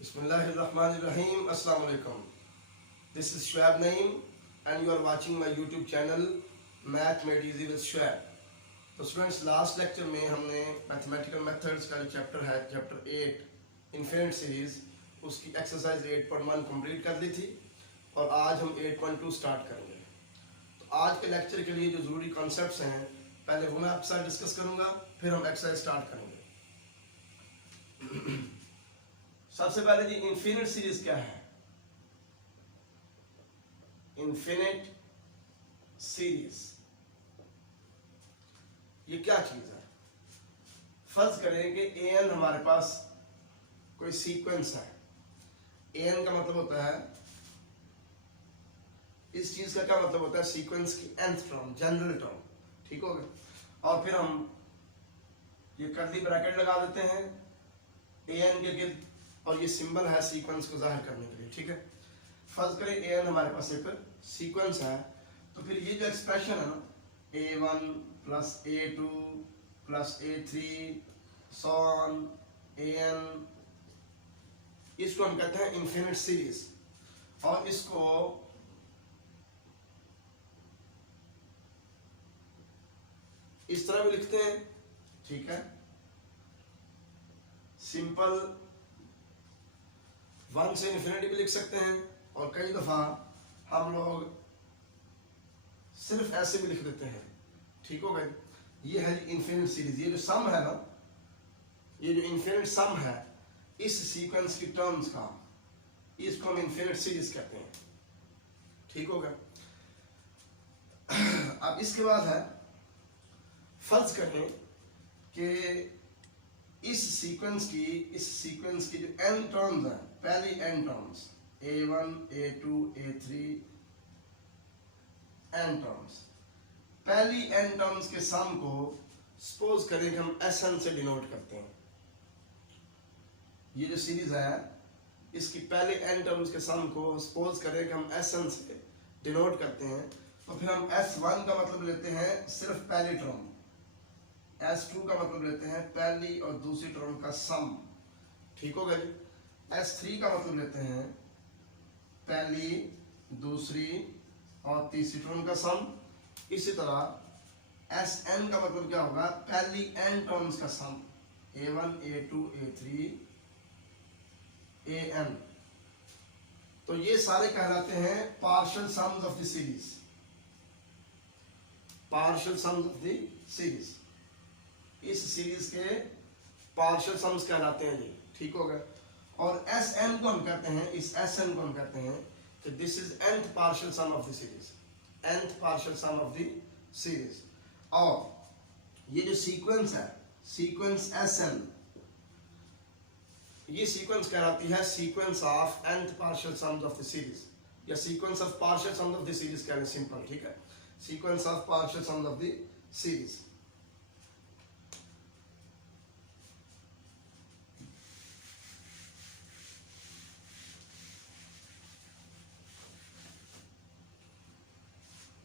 Bismillahirrahmanirrahim. Assalamu alaikum. This is Shoaib Naeem and you are watching my YouTube channel Math Made Easy with Shoaib. तो students last lecture में हमने mathematical methods का जो chapter है chapter 8 infinite series उसकी exercise 8.1 complete कर ली थी और आज हम 8.2 स्टार्ट करेंगे। तो आज के लेक्चर के लिए जो ज़रूरी कॉन्सेप्ट्स हैं पहले वो मैं आपके साथ डिस्कस करूंगा, फिर हम एक्सरसाइज स्टार्ट करेंगे। सबसे पहले जी इन्फिनिट सीरीज क्या है? इन्फिनिट सीरीज ये क्या चीज है? फर्ज करें कि an हमारे पास कोई सीक्वेंस है। an का मतलब होता है, इस चीज का क्या मतलब होता है? सीक्वेंस की nth टर्म, जनरल टर्म, ठीक हो गया। और फिर हम ये कर्ली ब्रैकेट लगा देते हैं an के गिर्द और ये सिंबल है सीक्वेंस को जाहिर करने के लिए, ठीक है। फर्ज करें an हमारे पास एक सीक्वेंस है, तो फिर ये जो एक्सप्रेशन है ना a1 plus a2 plus a3 so on an, इसको हम कहते हैं इन्फिनिट सीरीज। और इसको इस तरह भी लिखते हैं, ठीक है। सिंपल 1 से इन्फिनिटी भी लिख सकते हैं और कई दफा हम लोग सिर्फ ऐसे भी लिख देते हैं, ठीक हो गए। ये है इन्फिनिट सीरीज। ये जो सम है ना, ये जो इन्फिनिट सम है इस सीक्वेंस की टर्म्स का, इसको हम इन्फिनिट सीरीज कहते हैं, ठीक हो गया। अब इसके बाद है, फर्ज करें कि इस सीक्वेंस की जो n टर्म्स हैं, पहली n terms a1 a2 a3 n terms, पहली n टर्म्स के सम को सपोज करें कि हम Sn से डिनोट करते हैं। ये जो सीरीज है इसकी पहले n टर्म्स के सम को सपोज करें कि हम Sn से डिनोट करते हैं, तो फिर हम S1 का मतलब लेते हैं सिर्फ पहली टर्म, S2 का मतलब लेते हैं पहली और दूसरी टर्म का सम, ठीक हो गया जी। S3 का मतलब लेते हैं पहली, दूसरी और तीसरी टर्म का सम। इसी तरह Sn का मतलब क्या होगा? पहली n टर्म्स का सम, a1 a2 a3 an। तो ये सारे कहलाते हैं partial sums of the series, partial sums of the series. इस सीरीज के पार्शियल सम्स कहलाते हैं जी, ठीक हो गया। और Sn को हम कहते हैं, इस Sn को हम कहते हैं कि this is nth partial sum of the series, nth partial sum of the series. और ये जो सीक्वेंस है, सीक्वेंस Sn, ये सीक्वेंस कहलाती है sequence of nth partial sums of the series, या sequence of partial sums of the series कह लें, सिंपल, ठीक है। Sequence of partial sums of the series.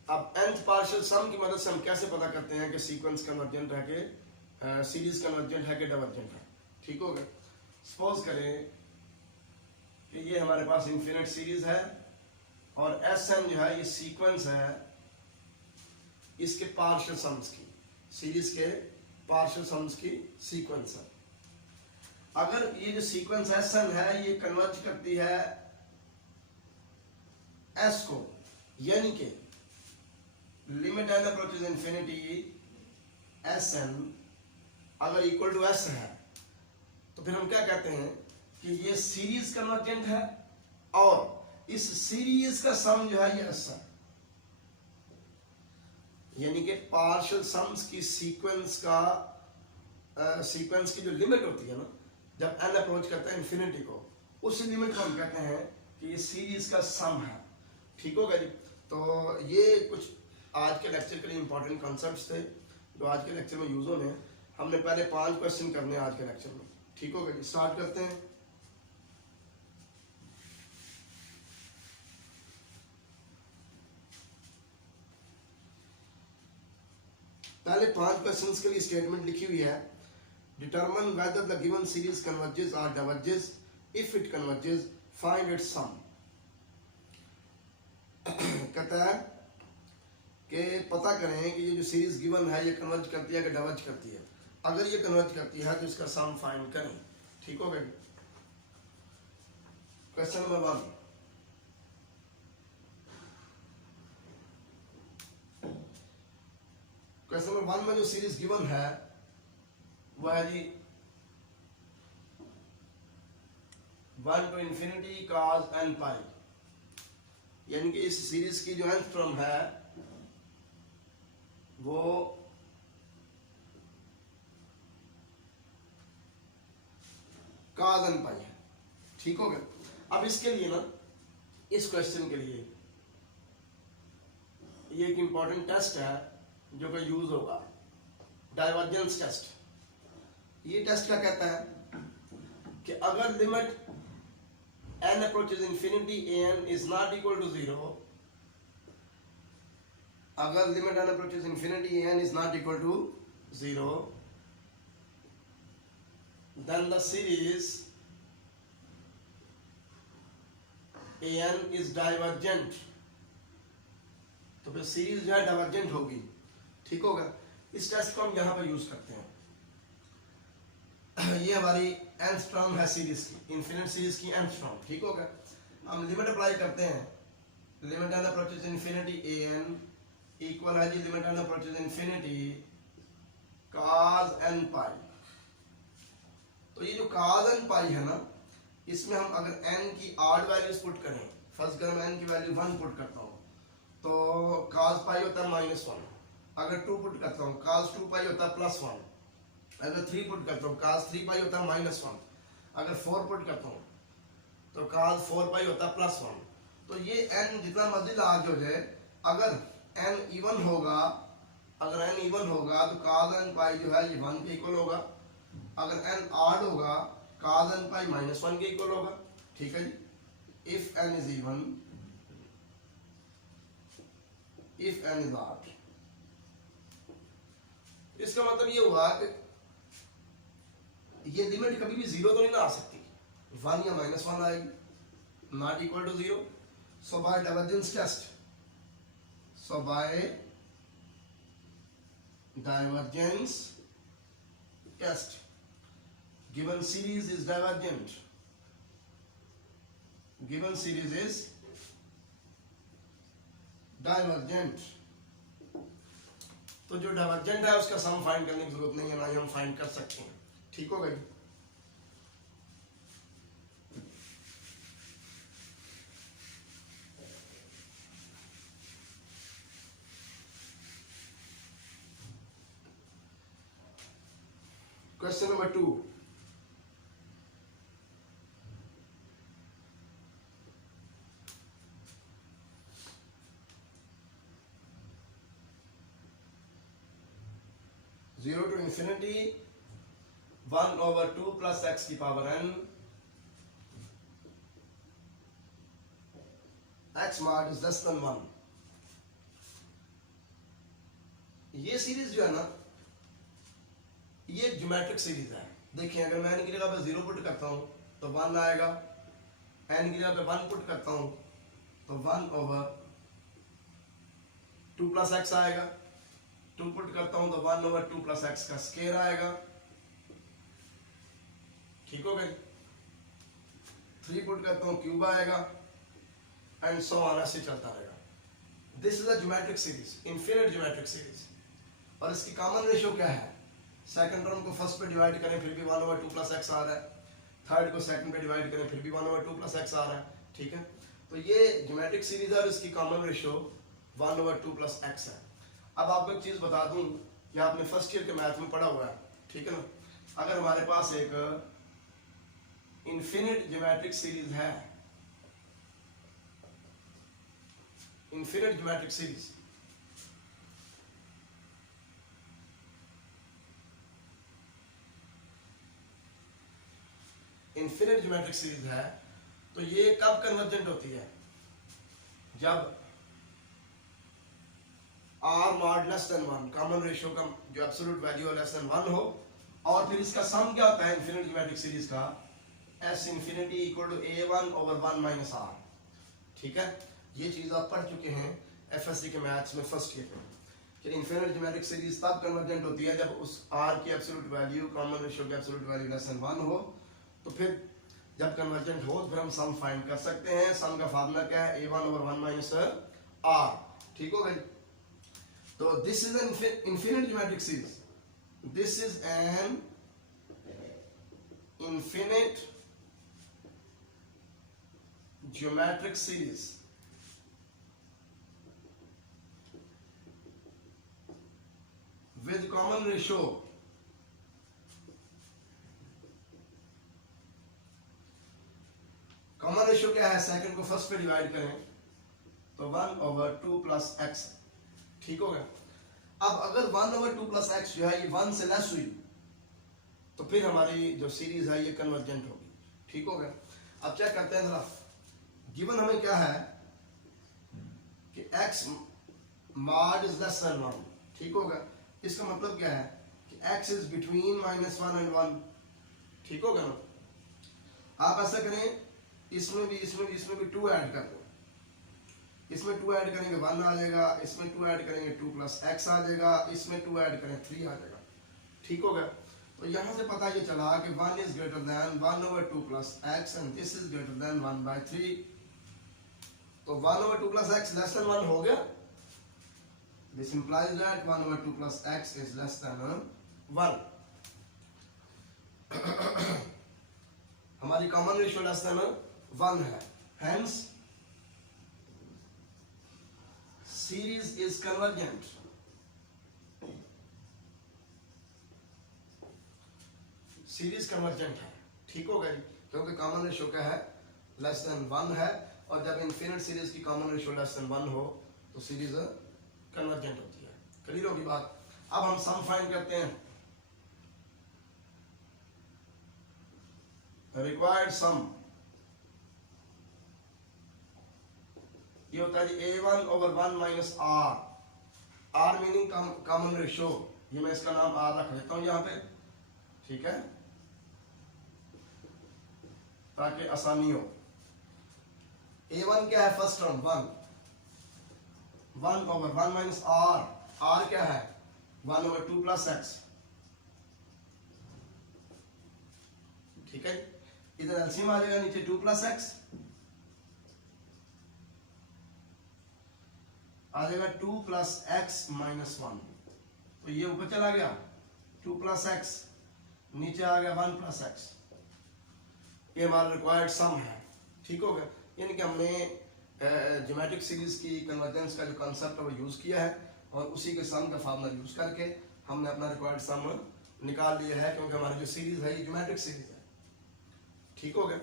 अब nth पार्शियल सम की मदद से हम कैसे पता करते हैं कि सीक्वेंस कन्वर्जेंट है कि सीरीज कन्वर्जेंट है कि डाइवर्जेंट है, ठीक हो गया। सपोज करें कि ये हमारे पास इन्फिनिट सीरीज है और Sn जो है ये सीक्वेंस है इसके पार्शियल सम्स की, सीरीज के पार्शियल सम्स की सीक्वेंस है। अगर ये जो सीक्वेंस Sn है ये कन्वर्ज करती है S को, यानी कि limit n approaches infinity Sn अगर इक्वल टू S है, तो फिर हम क्या कहते हैं कि ये सीरीज कन्वर्जेंट है और इस सीरीज का सम जो है ये S है। यानी कि पार्शियल सम्स की सीक्वेंस का सीक्वेंस की जो लिमिट होती है ना, जब n अप्रोच करता है इंफिनिटी को, उसी लिमिट को हम कहते हैं कि ये सीरीज का सम है, ठीक होगा जी। तो ये कुछ आज के लेक्चर के लिए इंपॉर्टेंट कॉन्सेप्ट्स थे जो आज के लेक्चर में यूज होने हैं। हमने पहले 5 क्वेश्चन करने हैं आज के लेक्चर में, ठीक होगा जी। स्टार्ट करते हैं। पहले 5 क्वेश्चंस के लिए स्टेटमेंट लिखी हुई है। Determine whether the given series converges और diverges if it converges find its sum. कहता है कि पता करें कि ये जो सीरीज गिवन है ये कन्वर्ज करती है कि डाइवर्ज करती है। अगर ये कन्वर्ज करती है तो इसका सम फाइंड करें। ठीक हो गया। क्वेश्चन नंबर 1, क्वेश्चन नंबर 1 में जो सीरीज गिवन है वह है जी 1 to infinity cos n पाई, यानी कि इस सीरीज की जो nth टर्म है वो cos n पाई है। ठीक हो गया। अब इसके लिए ना, इस क्वेश्चन के लिए ये एक इंपॉर्टेंट टेस्ट है जो कि यूज होगा, डाइवर्जेंस टेस्ट। ये टेस्ट क्या कहता है कि अगर limit n approaches infinity an is not equal to 0, अगर limit n approaches infinity an is not equal to 0, then the series an is divergent। तो फिर सीरीज जो है डाइवर्जेंट होगी। ठीक होगा। इस टेस्ट को हम यहां पर यूज करते हैं। ये हमारी nth टर्म है सीरीज की, इनफिनिट सीरीज की nth टर्म। ठीक होगा। हम लिमिट अप्लाई करते हैं, limit n approaches infinity an equal है जी limit n approaches infinity cos n pi. तो ये जो cos n पाई है ना, इसमें हम अगर n की ऑड वैल्यूज पुट करें, फर्स्ट अगर मैं n की वैल्यू 1 पुट करता हूँ तो cos पाई होता है -1, अगर 2 पुट करता हूँ cos 2 पाई होता है +1, अगर 3 पुट करता हूँ cos 3 पाई होता है -1, अगर 4 पुट करता हूँ तो cos 4 पाई होता है +1। तो ये n जितना मर्जी लार्ज हो जाए, अगर n इवन होगा, अगर n इवन होगा तो cos n पाई जो है ये 1 के इक्वल होगा, अगर n ऑड होगा cos n पाई -1 के इक्वल होगा। ठीक है जी। If n is even, if n is odd, इसका मतलब ये हुआ कि ये लिमिट कभी भी 0 तो नहीं ना आ सकती, 1 या -1 आएगी, not equal to 0। So by divergence test, so by divergence test given series is divergent, given series is divergent। तो जो डाइवर्जेंट है उसका सम फाइंड करने की जरूरत नहीं है, ना ही हम फाइंड कर सकते हैं। ठीक हो गई। Question number 2, zero to infinity 1/2 plus x की power n x mod is less than 1। ये सीरीज जो है ना, ये ज्योमेट्रिक सीरीज है। देखिए अगर मैं n की जगह पे 0 पुट करता हूं तो 1 आएगा, n की जगह पे 1 पुट करता हूं तो 1/2 प्लस x आएगा, 2 पुट करता हूं तो 1/2 प्लस x का स्क्वायर आएगा। ठीक हो गई। 3 पुट करता हूं क्यूब आएगा, एंड सो ऑन, ऐसे चलता रहेगा। This is a geometric series, infinite geometric series. और इसकी कॉमन रेशियो क्या है? सेकंड टर्म को फर्स्ट पे डिवाइड करें फिर भी 1/2 प्लस x आ रहा है, थर्ड को सेकंड पे डिवाइड करें फिर भी 1/2 प्लस x आ रहा है। ठीक है। तो ये ज्योमेट्रिक सीरीज है और इसकी कॉमन रेशियो 1/2 प्लस x है। अब आपको एक चीज बता दूं, ये आपने फर्स्ट ईयर के मैथ में पढ़ा हुआ है। ठीक है ना। अगर हमारे पास एक इनफिनिट ज्योमेट्रिक सीरीज है, infinite geometric series, infinite geometric series है, तो ये कब कन्वर्जेंट होती है? जब r mod less than 1, common ratio का जो एब्सोल्यूट वैल्यू है लेस देन 1 हो, और फिर इसका सम क्या होता है इनफिनिट ज्योमेट्रिक सीरीज का? S infinity equal to A1 over 1 minus r. ठीक है, ये चीज़ आप पढ़ चुके हैं एफएससी के मैथ्स में फर्स्ट ईयर में कि इन्फिनिट ज्योमेट्रिक सीरीज तब कन्वर्जेंट होती है जब उस आर की एब्सोल्यूट वैल्यू कॉमन रेशियो की एब्सोल्यूट वैल्यू लेस देन 1 हो। तो फिर जब कन्वर्जेंट हो फिर हम सम फाइंड कर सकते हैं। सम का फार्मूला क्या है? A1 over 1 minus r. ठीक हो गई? तो this is an infinite geometric series, this is an infinite geometric series with common ratio common ratio क्या है? सेकंड को फर्स्ट पे डिवाइड करें तो 1 ओवर 2 प्लस एक्स। ठीक हो गया? अब अगर 1 ओवर 2 प्लस एक्स जो है ये 1 से लेस हुई तो फिर हमारी जो सीरीज है ये कन्वर्जेंट होगी। ठीक हो गया? अब चेक करते हैं जरा, गिवन हमें क्या है कि x mod is less than 1। ठीक होगा? इसका मतलब क्या है कि x इज बिटवीन -1 एंड 1। ठीक होगा ना? आप ऐसा करें, इसमें भी 2 ऐड कर दो। इसमें 2 ऐड करेंगे 1 आ जाएगा, इसमें 2 ऐड करेंगे 2 प्लस x आ जाएगा, इसमें 2 ऐड करें 3 आ जाएगा। ठीक होगा? तो यहां से पता ये चला कि 1 is greater than 1 over 2 plus x and this is greater than 1/3। तो 1 over 2 plus x less than 1 हो गया। This implies that 1 over 2 plus x is less than 1। हमारी कॉमन रेशियो लेस देन 1 है, hence series is convergent. Series convergent है। ठीक होगा जी? क्योंकि common ratio क्या है? लेस देन 1 है, और जब इनफिनिट सीरीज की कॉमन रेशियो लेस देन 1 हो तो सीरीज कन्वर्जेंट होती है। क्लियर होगी बात? अब हम सम फाइंड करते हैं। रिक्वायर्ड सम ये होता है जी A1 over 1 minus r. R meaning common ratio, ये मैं इसका नाम आर रख देता हूं यहां पे। ठीक है, ताकि आसानी हो। A1 क्या है? First term 1 over 1 minus r. R क्या है? 1 ओवर 2 प्लस एक्स। ठीक है, इधर एलसीएम आ जाएगा, नीचे 2 प्लस एक्स आ जाएगा 2 प्लस एक्स माइनस 1। तो ये ऊपर चला गया 2 प्लस एक्स, नीचे आ गया 1 प्लस एक्स। ये हमारा रिक्वायर्ड सम है। ठीक हो गया? यानी कि हमने ज्योमेट्रिक सीरीज की कन्वर्जेंस का जो कंसेप्ट है वो यूज किया है, और उसी के सम का फार्मूला यूज करके हमने अपना रिक्वायर्ड सम निकाल लिया है, क्योंकि हमारी जो सीरीज है ये ज्योमेट्रिक सीरीज है। ठीक हो गया?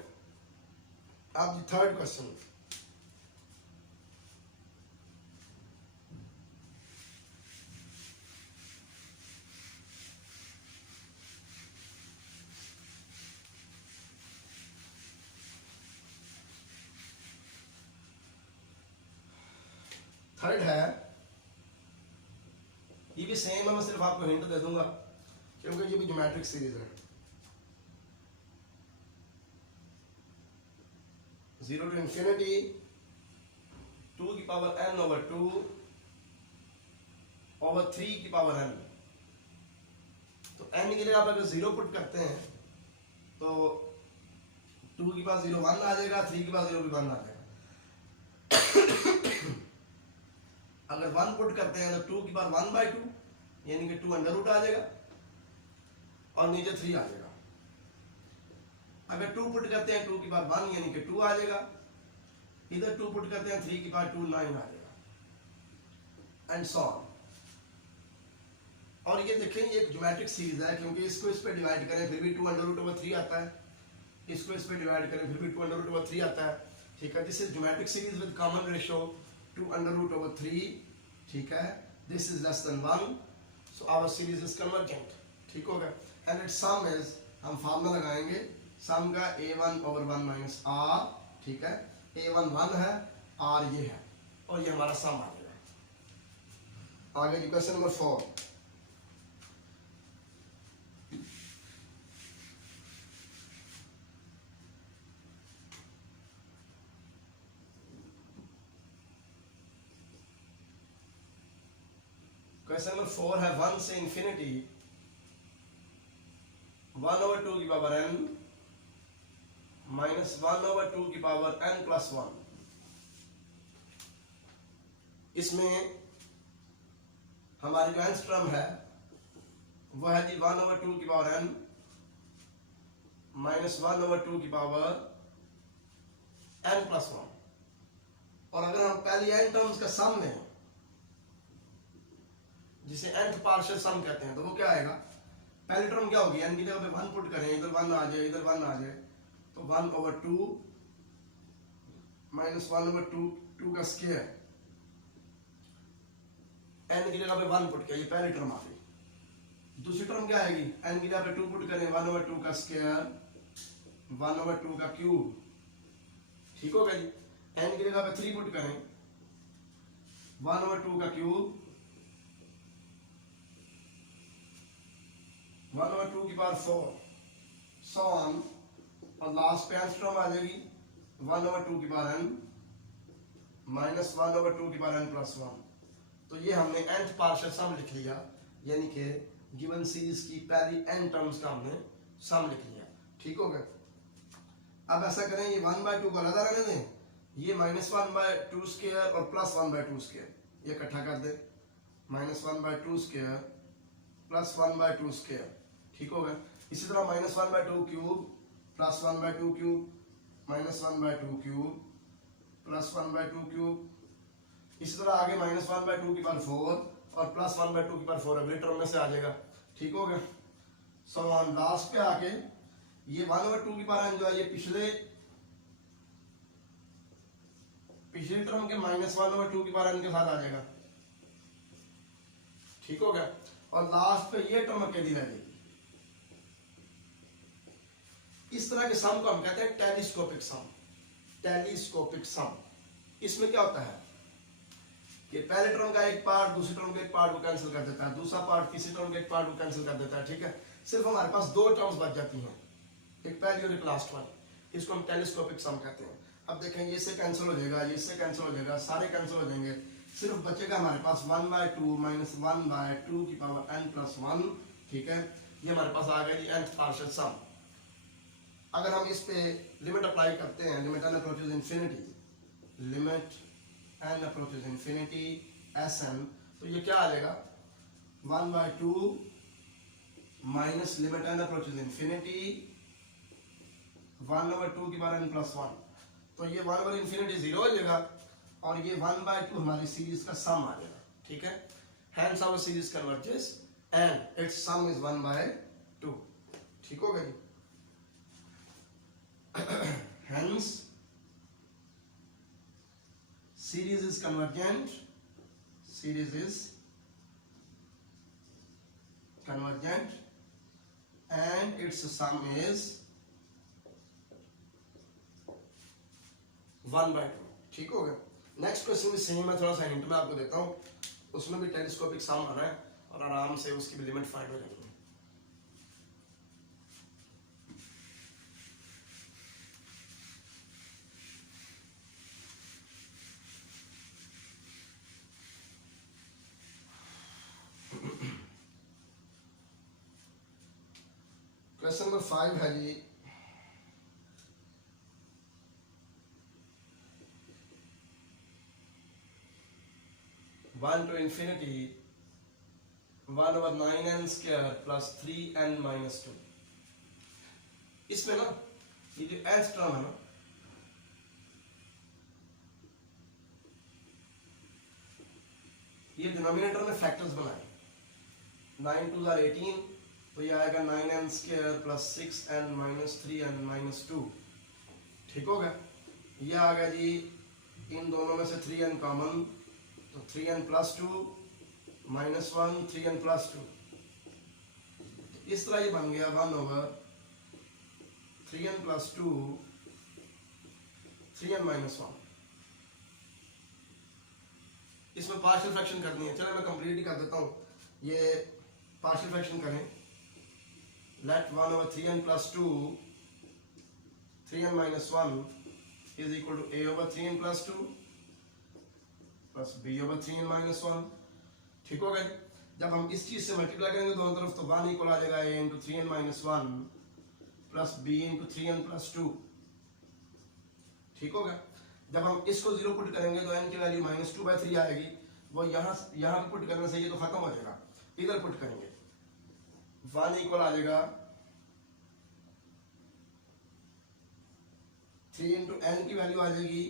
अब थर्ड क्वेश्चन, थर्ड है, ये भी सेम है, मैं सिर्फ आपको हिंट दे दूंगा क्योंकि ये भी ज्योमेट्रिक सीरीज है। 0 टू इंफिनिटी 2 की पावर n ओवर 2 ओवर 3 की पावर n। तो n की जगह आप अगर 0 पुट करते हैं तो 2 की पावर 0 1 आ जाएगा, 3 की पावर 0 भी 1 आ जाएगा। अगर 1 पुट करते हैं तो 2 की पावर 1/2 यानी कि 2 अंडर रूट आ जाएगा, और नीचे 3 आ जाएगा। अगर 2 पुट करते हैं 2 की पावर 1 यानी कि 2 आ जाएगा, इधर 2 पुट करते हैं 3 की पावर 2 9 आ जाएगा, एंड सो ऑन। और ये देखें ये एक ज्योमेट्रिक सीरीज है, क्योंकि इसको इस पे डिवाइड करें फिर भी 2 अंडर रूट ओवर 3 आता है, इसको इस पे डिवाइड करें फिर भी 2 अंडर रूट ओवर 3 आता है। ठीक है, this is geometric series with common ratio 2 under root over 3। ठीक है, this is less than 1, so our series is convergent. ठीक होगा? एंड इट्स सम इज, हम फार्मूला लगाएंगे सम का A1 ओवर 1 माइनस आर। ठीक है, A1 1 है, R ये है, और ये हमारा सम आ जाएगा। आगे क्वेश्चन नंबर 4। क्वेश्चन नंबर 4 है 1 से इंफिनिटी 1/2 की पावर n माइनस 1/2 की पावर n प्लस 1। इसमें हमारी जो nth टर्म है वह है जी 1/2 की पावर n माइनस 1/2 की पावर n प्लस 1। और अगर हम पहली n टर्म्स का सम लें जिसे nth पार्शियल सम कहते हैं तो वो क्या आएगा? पहली टर्म क्या होगी? n की जगह पे 1 पुट करें, इधर 1 आ जाए, इधर 1 आ जाए, तो 1/2 माइनस 1/2 का स्क्वायर, n की जगह पे 1 पुट किया, ये पहली टर्म आ गई। दूसरी टर्म क्या आएगी? n की जगह पे 2 पुट करें, 1/2 का स्क्वायर 1/2 का क्यूब, ठीक हो गया जी। n की जगह पे 3 पुट करें, 1/2 का क्यूब 1/2 की पावर 4 सो ऑन, और लास्ट पे nth टर्म आ जाएगी 1/2 की पावर n माइनस 1/2 की पावर n प्लस 1। तो ये हमने nth पार्शियल सम लिख लिया, यानी कि गिवन सीरीज की पहली n टर्म्स का हमने सम लिख लिया, ठीक हो गया। अब ऐसा करें, ये 1/2 को अलग रहने दें, ये -1/2 स्क्वायर और प्लस 1/2 स्क्वायर ये इकट्ठा कर दे, -1/2 स्क्वायर प्लस 1/2 स्क्वायर, ठीक हो गया। इसी तरह -1/2 cube plus 1/2 cube -1/2 cube plus 1/2 cube, इसी तरह आगे -1/2 की पावर 4 और प्लस 1/2 की पावर 4 अगले टर्म में से आ जाएगा, ठीक हो गया। सो ऑन लास्ट पे आके ये 1/2 की पावर n जो है ये पिछले टर्म के -1/2 की पावर n के साथ आ जाएगा, ठीक हो गया। और लास्ट पे ये टर्म अकेली रह जाएगी। इस तरह के सम को हम कहते हैं टेलीस्कोपिक सम। टेलीस्कोपिक सम इसमें क्या होता है कि पहले टर्म का एक पार्ट दूसरी टर्म के एक पार्ट को कैंसिल कर देता है, दूसरा पार्ट तीसरी टर्म के एक पार्ट को कैंसिल कर देता है, ठीक है। सिर्फ हमारे पास 2 टर्म्स बच जाती हैं, एक पहली और एक लास्ट वन। इसको हम टेलीस्कोपिक सम कहते हैं। अब देखें, ये से कैंसिल हो जाएगा, ये से कैंसिल हो जाएगा, सारे कैंसिल हो जाएंगे, सिर्फ बचेगा हमारे पास 1/2 माइनस 1/2 की पावर n प्लस 1, ठीक है। ये हमारे पास आ गया जी nth पार्शियल सम। अगर हम इस पे लिमिट अप्लाई करते हैं, limit n approaches infinity, limit n approaches infinity Sn, तो ये क्या आ जाएगा? 1/2 minus limit n approaches infinity 1/2 की पावर n प्लस 1, तो ये 1/इंफिनिटी 0 हो जाएगा और ये 1/2 हमारी सीरीज का सम आ जाएगा, ठीक है। Hence our series converges and its sum is 1/2, ठीक हो गया जी। Hence series is convergent, series is convergent and its sum is 1/2, ठीक हो गया। नेक्स्ट क्वेश्चन भी सेम है, थोड़ा सा हिंट मैं आपको देता हूँ, उसमें भी टेलीस्कोपिक सम आना है और आराम से उसकी भी लिमिट फाइंड हो जाएगी। क्वेश्चन नंबर 5 है जी, one to infinity 1/9n² plus 3n minus 2। इसमें ना ये जो nth टर्म है ना, ये डिनोमिनेटर में फैक्टर्स बनाए, 9 2 are 18, तो ये आएगा 9n² plus 6n minus 3n minus 2, ठीक हो गया। ये आ गया जी इन दोनों में से 3n कॉमन, तो 3n plus 2 minus 1 3n plus 2, इस तरह ये बन गया 1/3n प्लस 2 3n माइनस 1। इसमें पार्शियल फ्रैक्शन करनी है, चलो मैं कंप्लीट ही कर देता हूँ। ये पार्शियल फ्रैक्शन करें, let 1/3n plus 2 3n minus 1 is equal to a/3n plus 2 plus b/3n minus 1, ठीक हो गया। जब हम इस चीज से मल्टीप्लाई करेंगे दोनों तरफ तो 1 इक्वल आ जाएगा a into 3n minus 1 plus b into 3n plus 2। ठीक होगा। जब हम इसको 0 पुट करेंगे तो n की वैल्यू -2/3 आएगी, वो यहाँ पे पुट करने से ये तो खत्म हो जाएगा। इधर पुट करेंगे 1 इक्वल आ जाएगा 3 इंटू n की वैल्यू आ जाएगी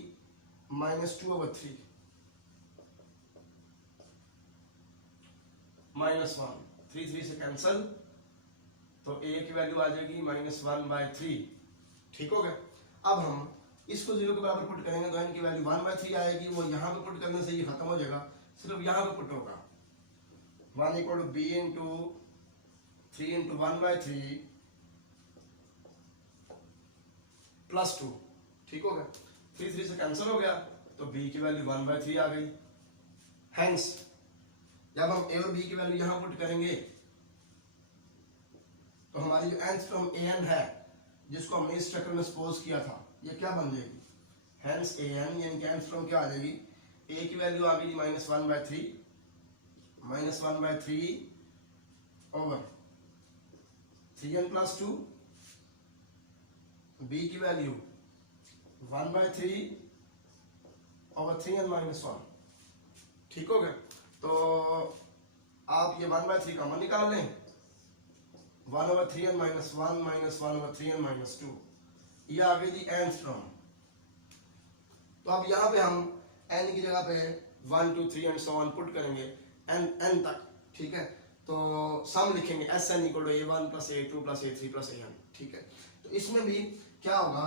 -2/3 -1, 3 से कैंसल, तो a की वैल्यू आ जाएगी -1/3। ठीक हो गया। अब हम इसको 0 के बराबर पुट करेंगे तो n की वैल्यू 1/3 आएगी, वो यहाँ पे पुट करने से ये खत्म हो जाएगा, सिर्फ यहाँ पे पुट होगा 1 equal to b into 3 into 1/3 plus 2। ठीक हो गया। 3 से कैंसिल हो गया तो b की वैल्यू 1/3 आ गई। हैंस जब हम a और b की वैल्यू यहां पुट करेंगे तो हमारी जो nth टर्म an है जिसको हमने इस चक्कर में सपोज किया था, ये क्या बन जाएगी, हैंस an यानी कि nth टर्म क्या आ जाएगी, a की वैल्यू आ गई -1/3 ओवर 3n प्लस 2, b की वैल्यू 1/3 ओवर 3n माइनस 1। ठीक हो गया। तो आप ये 1/3 कॉमन निकाल लें, 1/3n माइनस 1 1/3n माइनस 2, ये आ गई थी nth टर्म। तो अब यहाँ पे हम n की जगह पे 1 2 3 एंड सो ऑन पुट करेंगे n तक। ठीक है। तो सम लिखेंगे Sn equal to a1 plus a2 plus a3 plus an। ठीक है। तो इसमें भी क्या होगा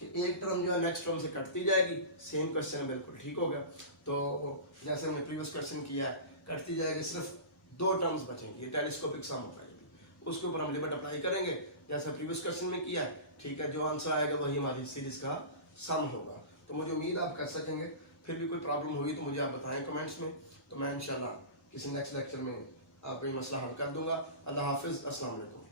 कि एक टर्म जो है नेक्स्ट टर्म से कटती जाएगी, सेम क्वेश्चन है बिल्कुल। ठीक हो गया। तो जैसे हमने प्रीवियस क्वेश्चन किया है, कटती जाएगी, सिर्फ 2 टर्म्स बचेंगी, ये टेलीस्कोपिक सम होगा, उसके ऊपर हम लिमिट अप्लाई करेंगे जैसे प्रीवियस क्वेश्चन में किया है। ठीक है। जो आंसर आएगा वही हमारी सीरीज का सम होगा। तो मुझे उम्मीद आप कर सकेंगे। फिर भी कोई प्रॉब्लम होगी तो मुझे आप बताएं कमेंट्स में, तो मैं इंशाल्लाह किसी नेक्स्ट लेक्चर में आपको ये मसला हल कर दूंगा। अल्लाह हाफिज़, अस्सलाम वालेकुम।